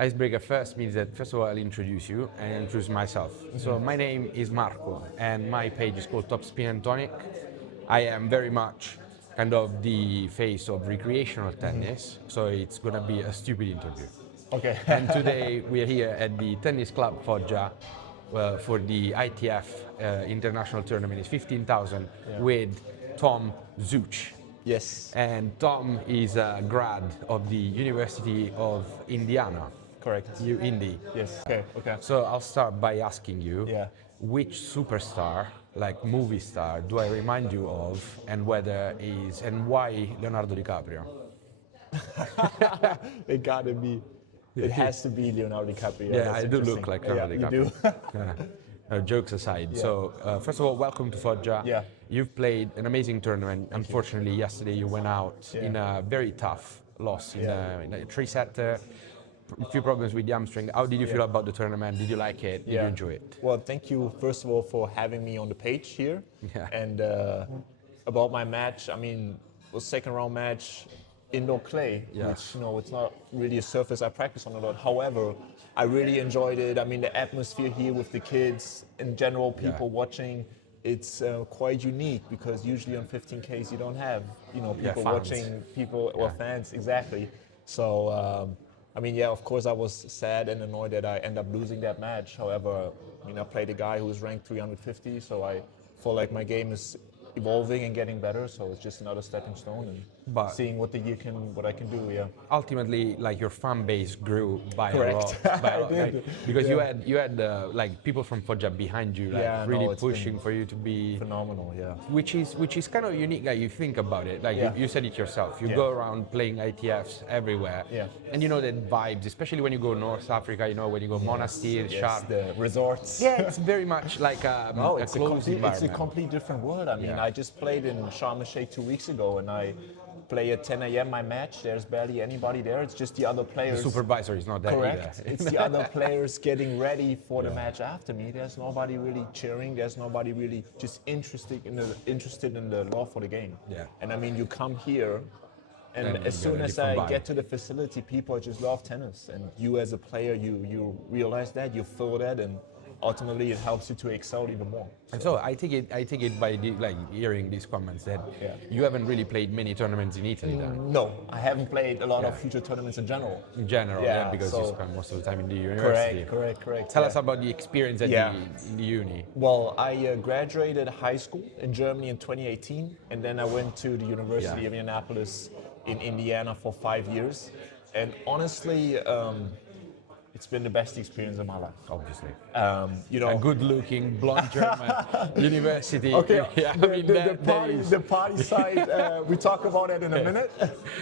Icebreaker first means that, first of all, I'll introduce you and introduce myself. So my name is Marco, and my page is called Topspin and Tonic. I am very much kind of the face of recreational tennis, so it's gonna be a stupid interview. Okay. And today we are here at the tennis club Foggia for the ITF international tournament. It's 15,000 with Tom Zeuch. Yes. And Tom is a grad of the University of Indiana. Correct. UIndy. Yes. Okay. Okay. So I'll start by asking you, Yeah. which superstar, like movie star, do I remind you of, and why Leonardo DiCaprio? It gotta be. It has to be Leonardo DiCaprio. Yeah, That's I do look like Leonardo yeah, DiCaprio. You do. Yeah. Jokes aside. Yeah. So first of all, welcome to Foggia. Yeah. You've played an amazing tournament. Unfortunately, yesterday you went out in a very tough loss in a three-setter. A few problems with the hamstring. How did you feel about the tournament? Did you like it? Did you enjoy it? Well, thank you first of all for having me on the page here. Yeah. And about my match, I mean, it was second round match, indoor clay, which it's not really a surface I practice on a lot. However, I really enjoyed it. I mean, the atmosphere here with the kids, in general, people watching. It's quite unique because usually on 15Ks you don't have people watching, fans, exactly. So. I mean, of course I was sad and annoyed that I end up losing that match. However, I played a guy who was ranked 350, so I feel like my game is evolving and getting better. So it's just another stepping stone and seeing what I can do. Yeah. Ultimately, like your fan base grew by Correct. a lot, because you had like people from Foggia behind you, like really pushing for you to be phenomenal. Yeah. Which is kind of unique. Like you think about it, like you said it yourself. You go around playing ITFs everywhere, and you know that vibes, especially when you go North Africa. When you go Monastir, Sharp, the resorts. Yeah, it's very much like a closed environment. It's a complete different world. I mean, I just played in Sharm el-Sheikh 2 weeks ago, and I play at 10 a.m. my match. There's barely anybody there. It's just the other players. The supervisor is not there. Correct. Either. It's the other players getting ready for the match after me. There's nobody really cheering. There's nobody really just interested in the love for the game. Yeah. And I mean, you come here, and as soon as I get to the facility, people just love tennis. And you as a player, you realize that, you feel that, and ultimately it helps you to excel even more. And so I take it by hearing these comments that you haven't really played many tournaments in Italy then. No, I haven't played a lot of future tournaments in general. In general, because you spend most of the time in the university. Correct. Tell us about the experience at in the uni. Well, I graduated high school in Germany in 2018, and then I went to the University of Indianapolis in Indiana for 5 years. And honestly, it's been the best experience of my life. Obviously. A good-looking, blonde German university. Okay. Yeah, the party side, we talk about that in a minute.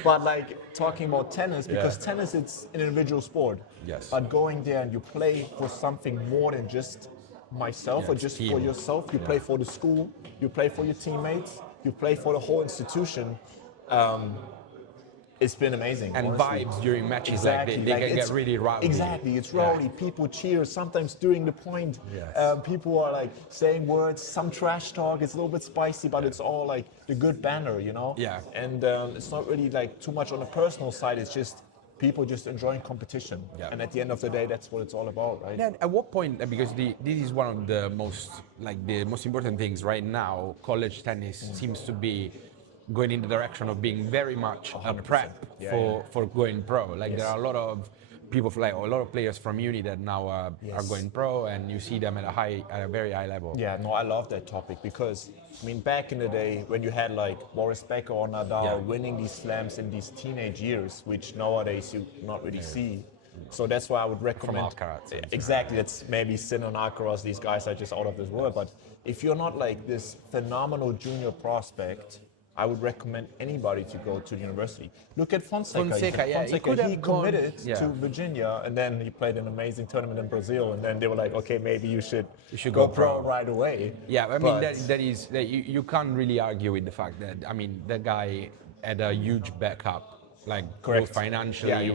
But talking about tennis, because tennis, it's an individual sport. Yes. But going there and you play for something more than just myself or just for yourself. You play for the school, you play for your teammates, you play for the whole institution. It's been amazing. And honestly. Vibes during matches, they can get really rowdy. Exactly, it's rowdy. People cheer. Sometimes during the point, people are saying words, some trash talk. It's a little bit spicy, but it's all the good banner, Yeah. And it's not really too much on the personal side. It's just people just enjoying competition. Yeah. And at the end of the day, that's what it's all about, right? Yeah, at what point, because this is one of the most important things right now, college tennis seems to be going in the direction of being very much a prep for going pro. There are a lot of people, a lot of players from uni that now are going pro, and you see them at a very high level. Yeah, no, I love that topic because, I mean, back in the day when you had Boris Becker or Nadal winning these slams in these teenage years, which nowadays you not really see. So that's why I would recommend. From Alcaraz. Exactly, that's maybe Sinner and Alcaraz. These guys are just out of this world. But if you're not this phenomenal junior prospect, I would recommend anybody to go to the university. Look at Fonseca. He committed to Virginia, and then he played an amazing tournament in Brazil, and then they were like, okay, maybe you should go pro right away. Yeah, I mean, you can't really argue with the fact that, I mean, that guy had a huge backup, both financially,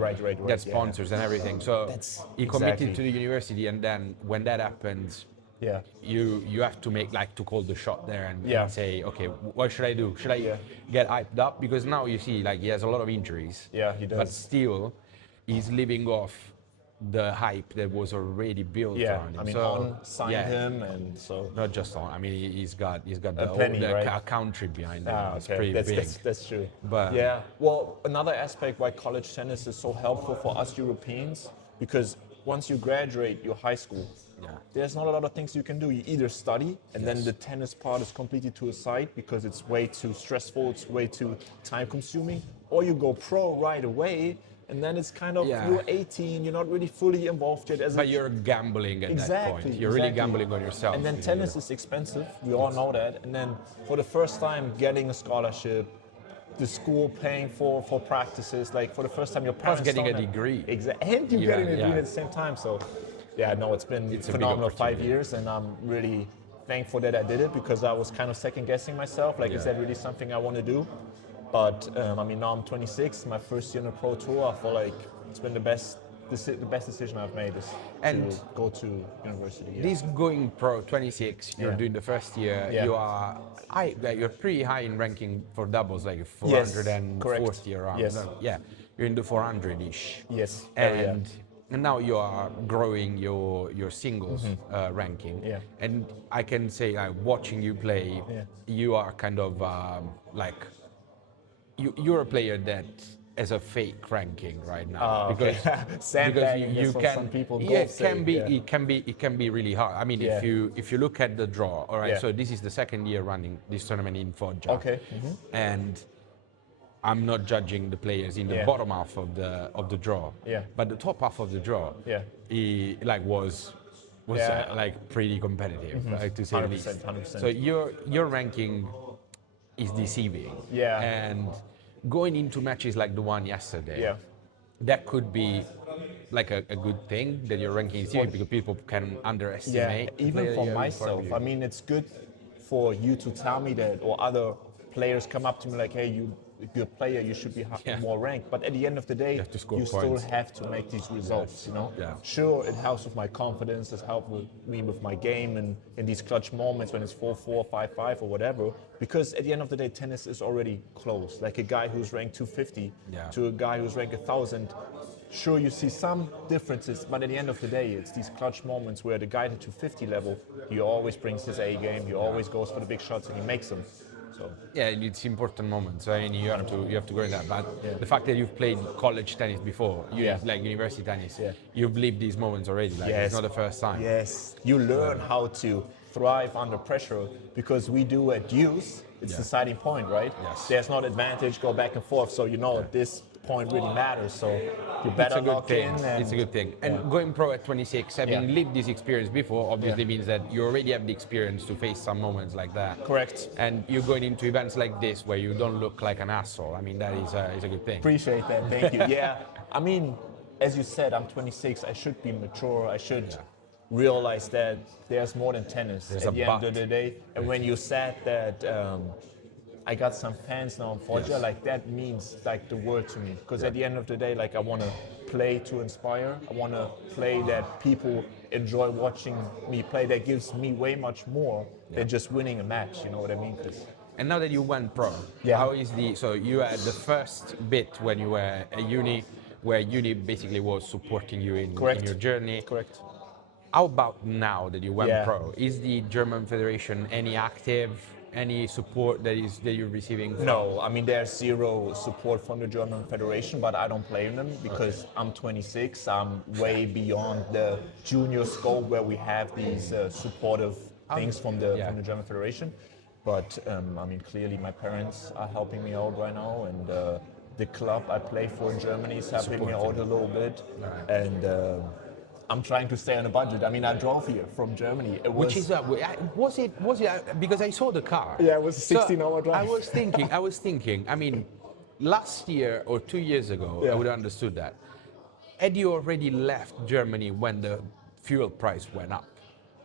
get sponsors and everything. So he committed to the university, and then when that happens, you have to to call the shot there and say, okay, what should I do? Should I get hyped up? Because now you see he has a lot of injuries. Yeah, he does. But still, he's living off the hype that was already built around him. I mean, so, signed him, and so not just on. I mean, he's got the plenty, right? country behind him. It's okay. pretty big. That's true. But yeah, well, another aspect why college tennis is so helpful for us Europeans, because once you graduate your high school, there's not a lot of things you can do. You either study, and then the tennis part is completely to a side because it's way too stressful, it's way too time consuming, or you go pro right away. And then it's kind of, you're 18, you're not really fully involved yet. But you're gambling at that point. You're really gambling on yourself. And then tennis is expensive, we all know that. And then for the first time, getting a scholarship, the school paying for practices, like for the first time your parents plus getting a degree. Exactly, and you're getting a degree at the same time. So it's been phenomenal 5 years, and I'm really thankful that I did it because I was kind of second guessing myself, like is that really something I want to do? But I mean, now I'm 26, my first year on a pro tour. I feel like it's been the best decision I've made is to go to university. This going pro 26, you're doing the first year. You are you're pretty high in ranking for doubles, like 440 around. Yes. Yeah, you're in the 400-ish. Yes. And now you are growing your singles ranking. Yeah. And I can say, watching you play, you are kind of like. You're a player that has a fake ranking right now because you can some people it can be really hard. I mean, if you look at the draw, all right. So this is the second year running this tournament in Foggia. Okay. And I'm not judging the players in the bottom half of the draw. Yeah. But the top half of the draw, was like pretty competitive, to say the least. 100%. So your ranking is deceiving. Yeah. And going into matches like the one yesterday, that could be like a good thing that your ranking is deceiving because people can underestimate. Even for myself. I mean, it's good for you to tell me that, or other players come up to me like, hey, you're a player, you should be more ranked. But at the end of the day, you still have to make these results, you know? Yeah. Sure, it helps with my confidence, it helps me with my game and in these clutch moments when it's 4-4, 5-5 or whatever. Because at the end of the day, tennis is already close. Like a guy who's ranked 250 to a guy who's ranked 1,000. Sure, you see some differences, but at the end of the day, it's these clutch moments where the guy at 250 level, he always brings his A game, he always goes for the big shots and he makes them. So. Yeah, it's important moments. I mean, you have to go in that. But the fact that you've played college tennis before, like university tennis, you've lived these moments already. Like it's not the first time. Yes, you learn how to thrive under pressure because we do at use. It's the deciding point, right? Yes. There's not advantage, go back and forth. So at this point really matters. So you better lock in. It's a good thing. And going pro at 26, having lived this experience before, obviously means that you already have the experience to face some moments like that. Correct. And you're going into events like this where you don't look like an asshole. I mean, that is a good thing. Appreciate that. Thank you. I mean, as you said, I'm 26. I should be mature. I should realize that there's more than tennis at the end of the day. And when you said that I got some fans now in Foggia, like that means like the world to me. Because at the end of the day, like I want to play to inspire. I want to play that people enjoy watching me play. That gives me way much more than just winning a match. You know what I mean? And now that you went pro, how is so you had the first bit when you were at uni, where uni basically was supporting you in your journey. Correct. How about now that you went pro? Is the German Federation any active? Any support that you're receiving? No, I mean there's zero support from the German Federation, but I don't blame them because I'm 26. I'm way beyond the junior scope where we have these supportive things from the German Federation. But I mean clearly my parents are helping me out right now, and the club I play for in Germany is helping me out a little bit, and. I'm trying to stay on a budget. I mean, I drove here from Germany. Was it because I saw the car? Yeah, it was a 16-hour drive. I was thinking. I mean, last year or 2 years ago, I would have understood that. Had you already left Germany when the fuel price went up?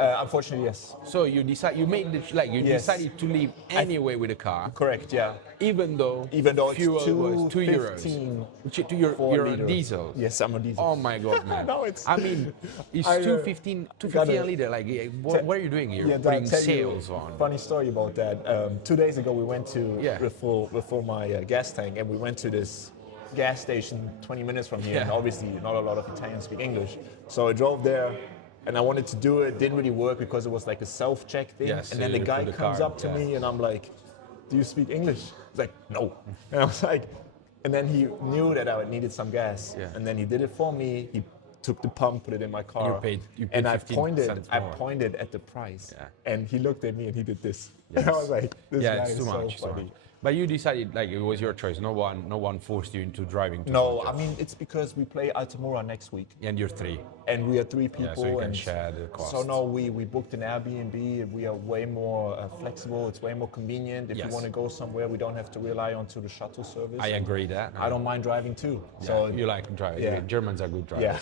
Unfortunately, yes. So you decided to leave anyway with a car. Correct. Yeah. Even though fuel was €2. You're a diesel. Yes, I'm a diesel. Oh my God, man! No, it's 215 a liter. Like, what are you doing here? Putting sails on. Funny story about that. 2 days ago, we went to refill my gas tank, and we went to this gas station 20 minutes from here, and obviously not a lot of Italians speak English. So I drove there, and I wanted to do it. Didn't really work because it was like a self-check thing. Yes, and then the guy comes up to me, and I'm like, "Do you speak English?" He's like, "No." And I was like, and then he knew that I needed some gas, and then he did it for me. He took the pump, put it in my car, you paid and 15 cents more. I pointed at the price, Yeah. and he looked at me and he did this. Yes. And I was like, "This guy it's is too so much. funny." But you decided like it was your choice. No one forced you into driving to No, Foggia. I mean it's because we play Altamura next week, And you're 3. and we are 3 people, Yeah, so you can and share the cost. so no, we booked an Airbnb. We are way more flexible. It's way more convenient. If you Yes. want to go somewhere, we don't have to rely on to the shuttle service. I agree that. I don't mind driving too. Yeah, So you like driving. Yeah. Germans are good drivers. Yeah.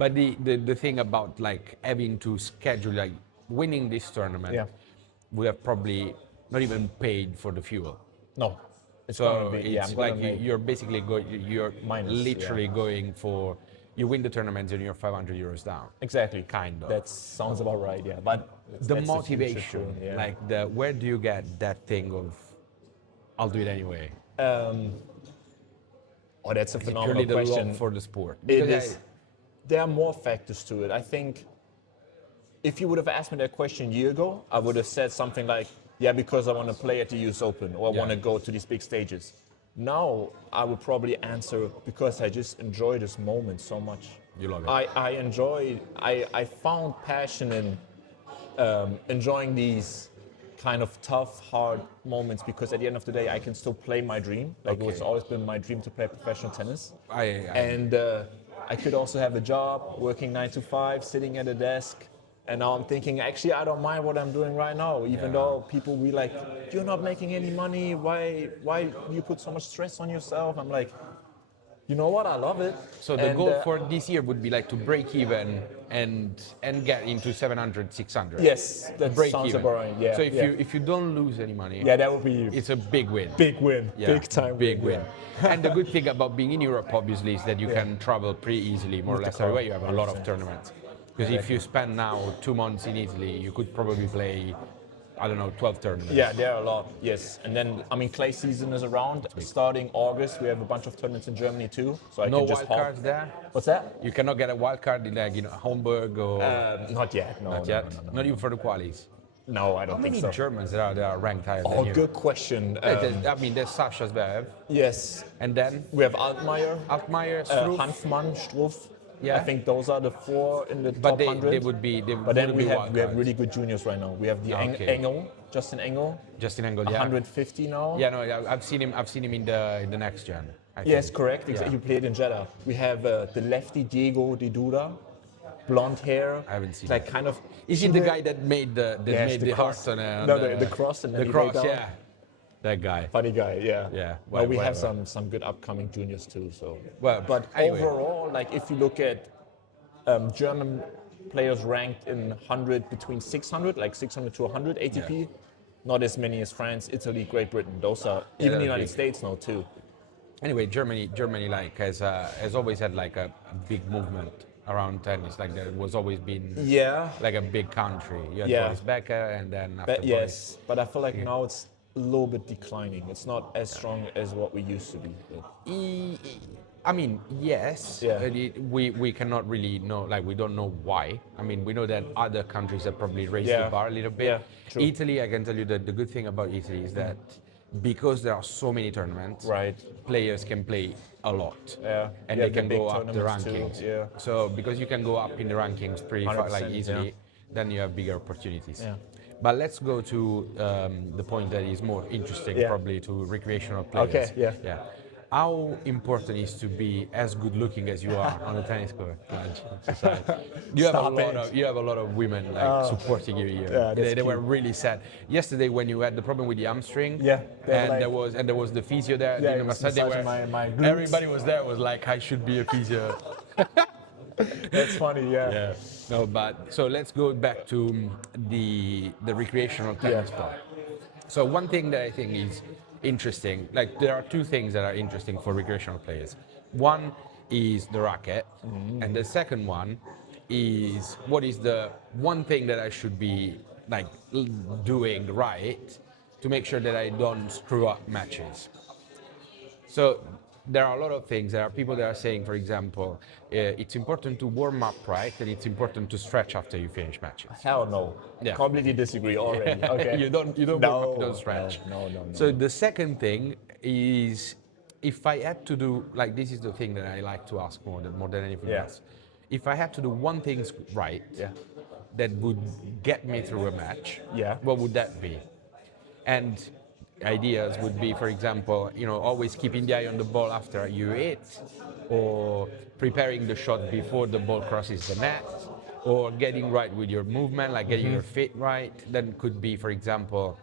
But the thing about like having to schedule, like winning this tournament, we have probably not even paid for the fuel. no, it's So gonna be, it's I'm gonna like make you're basically you're Minus, literally going for, you win the tournament and you're 500 euros down. exactly Kind of. That sounds about right. Yeah, but The that's motivation, future too, yeah. like where do you get that thing of, I'll do it anyway? Oh, that's a Purely phenomenal the question. love for the sport. It Because is. There are more factors to it. I think if you would have asked me that question a year ago, I would have said something like, yeah, because I want to play at the US Open or I want to go to these big stages. Now, I would probably answer because I just enjoy this moment so much. You love it. I found passion in enjoying these kind of tough, hard moments because at the end of the day, I can still play my dream. Like it was always been my dream to play professional tennis. And I could also have a job, working 9 to 5, sitting at a desk. And now I'm thinking, actually, I don't mind what I'm doing right now, even though people will be like, you're not making any money. Why do you put so much stress on yourself? I'm like, you know what? I love it. So the goal for this year would be like to break even and get into 700, 600. Yes, that break sounds even. about right. Yeah. So if you don't lose any money, that would be it's a big win. big win, Yeah, big time big win. Yeah. And the good thing about being in Europe, obviously, is that you can travel pretty easily, more or less everywhere. You have a lot of tournaments. Because if you spend now 2 months in Italy, you could probably play, I don't know, 12 tournaments. Yeah, there are a lot, yes. And then, I mean, clay season is around. Starting August, we have a bunch of tournaments in Germany too. So I No can just wild cards there? What's that? You cannot get a wild card in like, Homburg or... Not yet, no. not yet? Not even for the qualies? No, I don't How think many so. Germans there are ranked higher than Oh, you? good question. I mean, there's Sasha Zverev, Yes, and then we have Altmaier, Altmaier, Struff. Hanfmann, Struff. Yeah. I think those are the 4 in the But top 100. they would be. But then we wild have cards. really good juniors right now. We have the Engel, Justin Engel, Justin Engel, yeah. 150 now. Yeah, no, I've seen him. I've seen him in the next gen. I Yes, think. correct. Yeah. He played in Jeddah. We have the lefty Diego De Dura, blonde hair. I haven't seen like him. kind of. Is he the guy that made the cross. hearts on The cross and then the he cross? laid down? Yeah, that guy. Funny guy, yeah. Yeah, Well, we have whatever. some good upcoming juniors too. So. Well, But anyway. overall, like if you look at German players ranked in 100 between 600, like 600 to 100 ATP, not as many as France, Italy, Great Britain. Those are even the they're United big. States now too. Anyway, Germany like has always had like a big movement around tennis. Like there was always been Yeah. like a big country. You had Yeah. Boris Becker, and then after But yes, but I feel like now it's a little bit declining. It's not as strong as what we used to be. I mean, yes. Yeah. We cannot really know, like we don't know why. I mean, we know that other countries have probably raised Yeah. the bar a little bit. Yeah, true. Italy, I can tell you that the good thing about Italy is that because there are so many tournaments, Right. players can play a lot. Yeah. And Yeah, they the can big go up the tournaments too, rankings. yeah. So because you can go up in the rankings pretty far, like 100%, easily, yeah. then you have bigger opportunities. Yeah. But let's go to the point that is more interesting, Yeah. probably to recreational players. Okay, yeah. Yeah. How important is to be as good looking as you are on the tennis court? You have Stop it. You have a lot of women like supporting you here. Yeah, that's they were cute. really sad yesterday when you had the problem with the hamstring. Yeah, they were and like- there was the physio there. Yeah, you he was they massaging my glutes. everybody was there. Was like, I should be a physio. That's funny, yeah. Yeah. No, but so let's go back to the recreational tennis part. So one thing that I think is interesting, like there are two things that are interesting for recreational players. One is the racket, and the second one is what is the one thing that I should be like doing right to make sure that I don't screw up matches. So there are a lot of things. There are people that are saying, for example, it's important to warm up right, and it's important to stretch after you finish matches. Hell no. Yeah. Completely disagree already. Okay. you don't warm up, you don't stretch. No. So the second thing is, if I had to do, like, this is the thing that I like to ask more than anything else. If I had to do one thing right, that would get me through a match, what would that be? And ideas would be, for example, always keeping the eye on the ball after you hit, or preparing the shot before the ball crosses the net, or getting right with your movement, like getting your feet right. Then could be, for example,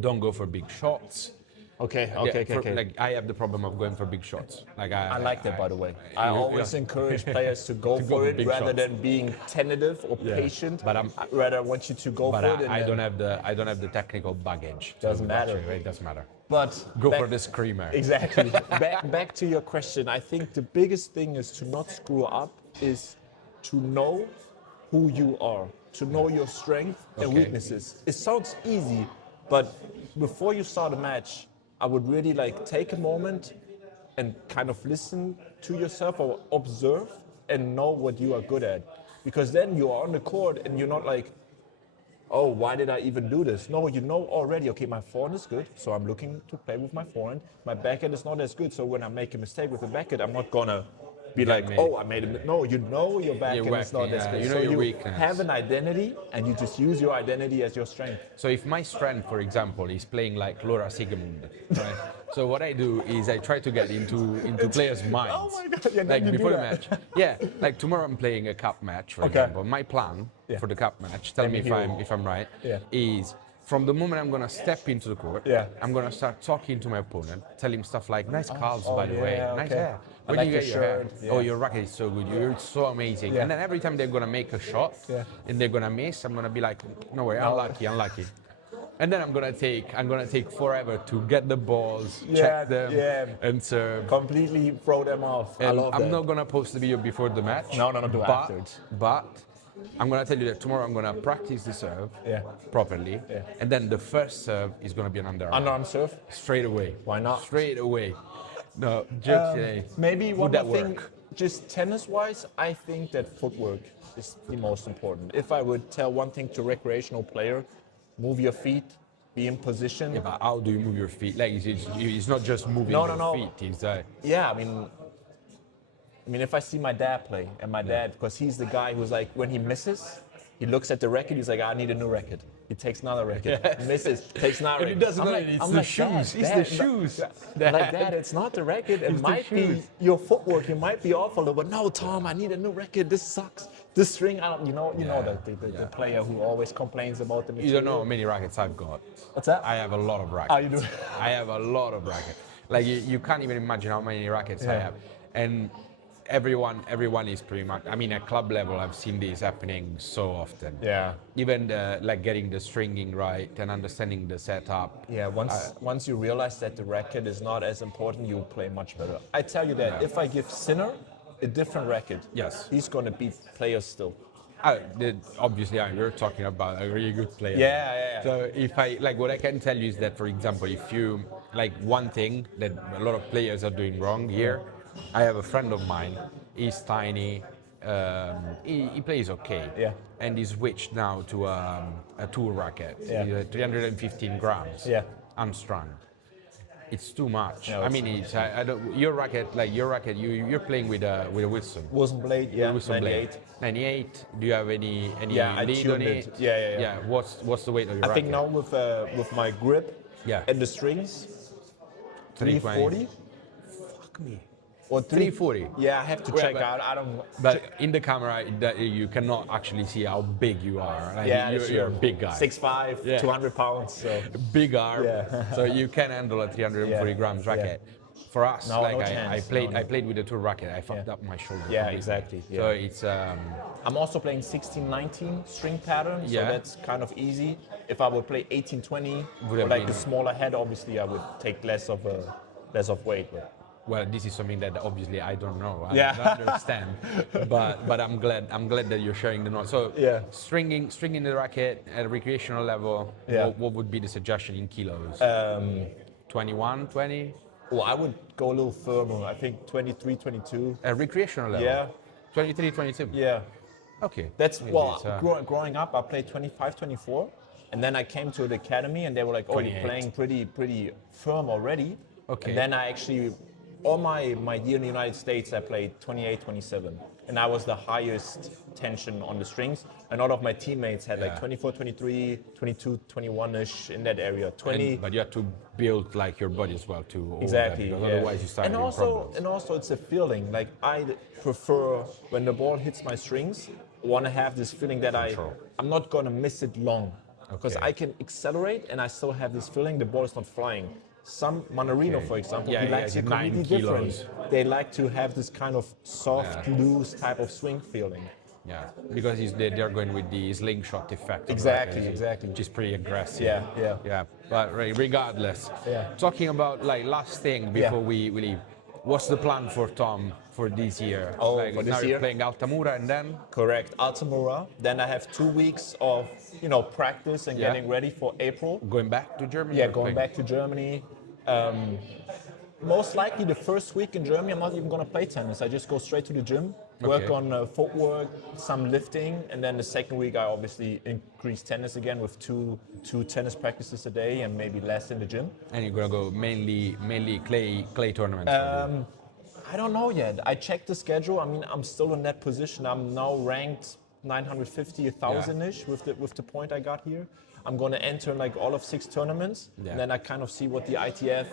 don't go for big shots. Okay. Like, I have the problem of going for big shots. Like I like that, by the way. I always encourage players to go for it rather than being tentative or patient. But I rather want you to go for it. But I don't have the technical baggage. Doesn't matter. It doesn't matter. But go for the screamer. Exactly. back to your question. I think the biggest thing is to not screw up. Is to know who you are, to know your strengths and weaknesses. It sounds easy, but before you start a match, I would really take a moment and kind of listen to yourself or observe and know what you are good at. Because then you are on the court and you're not like, oh, why did I even do this? No, you know already, okay, my forehand is good, so I'm looking to play with my forehand. My backhand is not as good, so when I make a mistake with the backhand, I'm not gonna be oh, I made a mistake. No, you know your backhand is not as good. You know so your you weakness. Have an identity and you just use your identity as your strength. So if my strength, for example, is playing like Laura Siegemund, right? So what I do is I try to get into players' minds. Oh my God, yeah, like before the match. Yeah, like tomorrow I'm playing a cup match, for example. My plan for the cup match, tell me if I'm right, is from the moment I'm gonna step into the court, I'm gonna start talking to my opponent, tell him stuff like, nice calves, by the way, nice hair. Where do you get your hair? Oh, your racket is so good, you're so amazing. And then every time they're gonna make a shot and they're gonna miss, I'm gonna be like, no way, unlucky. And then I'm gonna take forever to get the balls, check them, and serve. Completely throw them off. And I love that. I'm not gonna post the video before the match. No, do afterwards. But I'm gonna tell you that tomorrow I'm gonna practice the serve properly, and then the first serve is gonna be an underarm. Underarm serve? Straight away. Why not? Straight away. No, jokes today. Maybe one more thing, just tennis-wise, I think that footwork is the most important. If I would tell one thing to recreational player, move your feet, be in position. Yeah, but how do you move your feet? Like, it's not just moving your feet. It's yeah, I mean, if I see my dad play, and my dad, because he's the guy who's like, when he misses, he looks at the racket, he's like, I need a new racket. He takes another racket, misses, takes another racket. And he doesn't know it's the shoes. It's the shoes. Like that, it's not the racket. It might be your footwork. You might be off a little, but no, Tom, I need a new racket. This sucks. This string, you know the player who always complains about the material. You don't know how many rackets I've got. What's that? I have a lot of rackets. Oh, you do? I have a lot of rackets. Like, you can't even imagine how many rackets I have. And everyone is pretty much, at club level, I've seen this happening so often. Yeah. Even getting the stringing right and understanding the setup. Yeah, once you realize that the racket is not as important, you'll play much better. I tell you that if I give Sinner a different racket, he's going to beat players still. Obviously, you're talking about a really good player. Yeah. So what I can tell you is that, for example, if you, one thing that a lot of players are doing wrong here, I have a friend of mine, he's tiny, he plays okay, and he switched now to a tour racket, 315 grams, unstrung. It's too much. No, your racket, you're playing with a Wilson. Wilson blade, Wilson 98. Blade. 98. Do you have any I lead on tuned it? Yeah. What's the weight of your racket? I think now with my grip and the strings, 340. Fuck me. Or 340. Yeah, I have to check out. I don't. But in the camera, you cannot actually see how big you are. You're a big guy. 6'5", 200 pounds. So. Big arm. So you can handle a 340 grams racket. For us, I played with a tour racket. I fucked up my shoulder. Yeah, exactly. Yeah. So it's. I'm also playing 16-19 string pattern, so that's kind of easy. If I would play 18-20, or the smaller head, obviously I would take less of weight. Well, this is something that obviously I don't know. I don't understand. But I'm glad that you're sharing the knowledge. So stringing the racket at a recreational level, what would be the suggestion in kilos? 21, 20? Well, I would go a little firmer. I think 23, 22. At recreational level? Yeah. 23, 22? Yeah. Okay. That's, Easy, well, it's, growing up, I played 25, 24. And then I came to the academy and they were like, oh, you're 28. playing pretty firm already. Okay. And then I actually, all my year in the United States, I played 28, 27. And I was the highest tension on the strings. And all of my teammates had like 24, 23, 22, 21-ish in that area. 20. But you have to build like your body as well to hold Exactly. that, because otherwise you start and having also, problems. and also it's a feeling. Like I prefer when the ball hits my strings, want to have this feeling that I'm not gonna miss it long, because I can accelerate and I still have this feeling the ball is not flying. Some Manarino, for example, he likes it completely different. They like to have this kind of soft, loose type of swing feeling. Yeah, because they're going with the slingshot effect. Exactly. Which is pretty aggressive. Yeah. But regardless, talking about like last thing before we leave, what's the plan for Tom for this year? Oh, like, for this now year? You're playing Altamura and then? Correct, Altamura. Then I have 2 weeks of practice and getting ready for April. Going back to Germany? Yeah, going back to Germany. Most likely the first week in Germany, I'm not even going to play tennis. I just go straight to the gym, work on footwork, some lifting, and then the second week I obviously increase tennis again with two tennis practices a day and maybe less in the gym. And you're going to go mainly clay tournaments? I don't know yet. I checked the schedule. I mean, I'm still in that position. I'm now ranked 950, 1,000-ish with the point I got here. I'm going to enter like all of 6 tournaments, and then I kind of see what the ITF,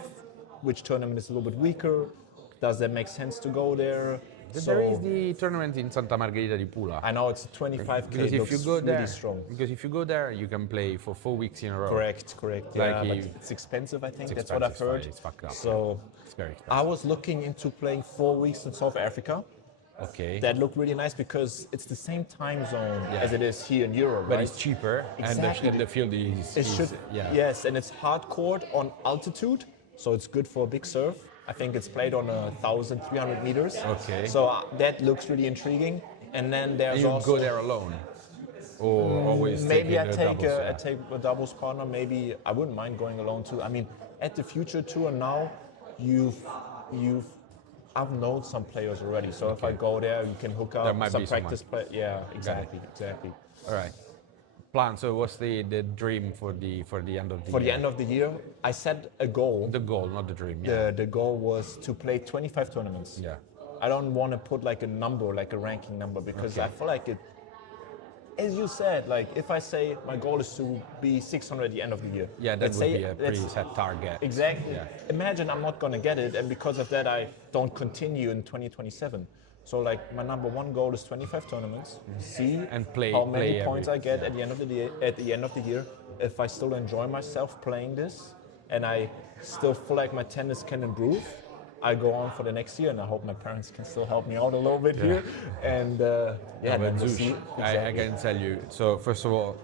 which tournament is a little bit weaker. Does that make sense to go there? There is the tournament in Santa Margherita di Pula. I know it's a 25K. Because if you go there, really strong. Because if you go there, you can play for 4 weeks in a row. Correct. Like Yeah, but it's expensive. I think that's what I've heard. It's fucked up. So it's very expensive. I was looking into playing 4 weeks in South Africa. Okay. That looked really nice because it's the same time zone as it is here in Europe, but right? it's cheaper, Exactly. and the field is Yes, and it's hard court on altitude, so it's good for a big serve. I think it's played on 1,300 meters. Okay. So that looks really intriguing. And then there's you also go there alone, or always maybe I taking the doubles, take a doubles partner. Maybe I wouldn't mind going alone too. I mean, at the Future Tour now, I've known some players already. So if I go there, you can hook up There might some be practice play. Yeah, exactly. All right. Plan. So what's the dream for the end of the year? For the end of the year, I set a goal. The goal, not the dream. The goal was to play 25 tournaments. Yeah. I don't want to put like a number, like a ranking number, because I feel like it, as you said, like if I say my goal is to be 600 at the end of the year. Yeah, that would be a pretty set target. Exactly. Yeah. Imagine I'm not going to get it, and because of that, I don't continue in 2027. So like my number one goal is 25 tournaments. See and play how many points I get yeah. at the end of the day, at the end of the year. If I still enjoy myself playing this, and I still feel like my tennis can improve, I go on for the next year, and I hope my parents can still help me out a little bit here. And But then we'll Zeuch, see. I can tell you. So first of all,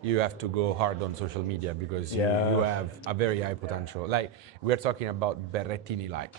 you have to go hard on social media because you have a very high potential. Like we're talking about Berrettini-like.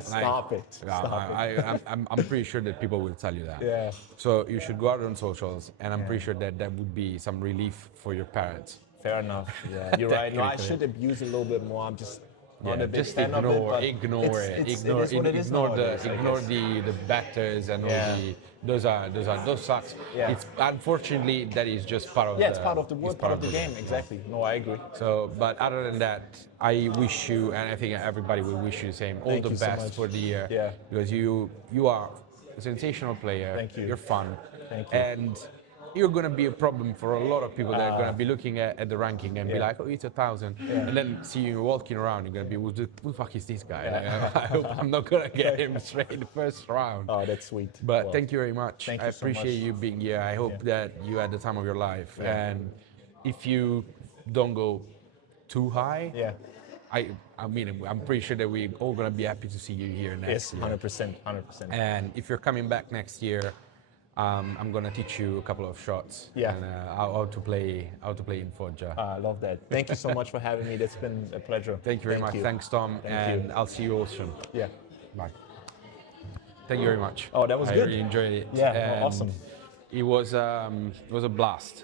Stop it. I'm pretty sure that people will tell you that. Yeah. So you should go out on socials, and I'm pretty sure that that would be some relief for your parents. Fair enough. Yeah, you're right. No, I should abuse it a little bit more. I'm just not a big just fan of it. But ignore it. It is what it is nowadays, I Ignore guess. the batters and all those sucks. Yeah. It's unfortunately that is just part of it's part of the work, part of the game. game. Exactly. No, I agree. So, but other than that, I wish you, and I think everybody will wish you the same, all Thank the you so best much. for the year. Yeah. Because you are a sensational player. Thank you. You're fun. Thank you. And you're going to be a problem for a lot of people that are going to be looking at the ranking and be like, oh, it's 1,000. And then see you walking around, you're going to be, who the fuck is this guy? Like, I hope I'm not going to get him straight in the first round. Oh, that's sweet. But thank you very much. Thank I you so appreciate much. you being here. I hope that you had the time of your life. And if you don't go too high, I mean, I'm pretty sure that we're all going to be happy to see you here next year. 100%. And if you're coming back next year, I'm gonna teach you a couple of shots. Yeah. And how to play in Foggia. I love that. Thank you so much for having me. That's been a pleasure. Thank you very much. Thanks, Tom. Thank you. I'll see you all soon. Yeah. Bye. Thank you very much. Oh, that was good. I really enjoyed it. Yeah, And awesome. It was a blast.